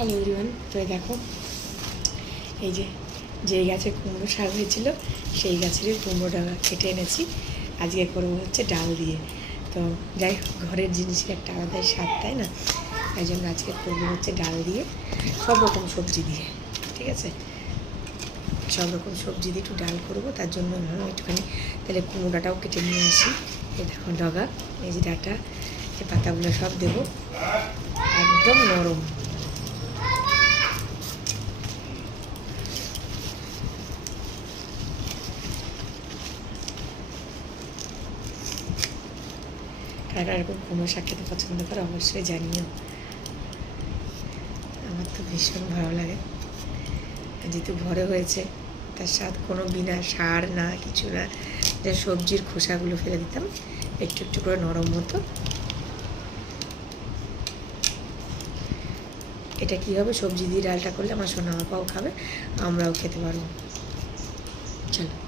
Hello everyone, তো দেখো এই যেই গাছে কুমড়ো শাক হয়েছিল সেই গাছেরই কুমড়োটা কেটে এনেছি। আজকে করবো হচ্ছে ডাল দিয়ে। তো যাই হোক, ঘরের জিনিসের একটা আলাদাই স্বাদ, তাই না? তাই জন্য আজকে করবো হচ্ছে ডাল দিয়ে, সব রকম সবজি দিয়ে। ঠিক আছে, সব রকম সবজি দিয়ে একটু ডাল করবো। তার জন্য একটুখানি তাহলে কুমড়োটাও কেটে নিয়ে আসি। এই দেখো ডগা, এই যে ডাঁটা, এই পাতাগুলো সব দেবো, একদম নরম। কারা এরকম কুমড়ো শাক খেতে পছন্দ করে অবশ্যই জানিও। আমার তো ভীষণ ভালো লাগে। যেহেতু ঘরে হয়েছে, তার স্বাদ কোনো বিনা সার না, কিছু না, যে সবজির খোসাগুলো ফেলে দিতাম একটু একটু করে নরম মতো। এটা কী হবে, সবজি দিয়ে ডালটা করলে আমার সোনা বাবাও খাবে, আমরাও খেতে পারবো। চলো।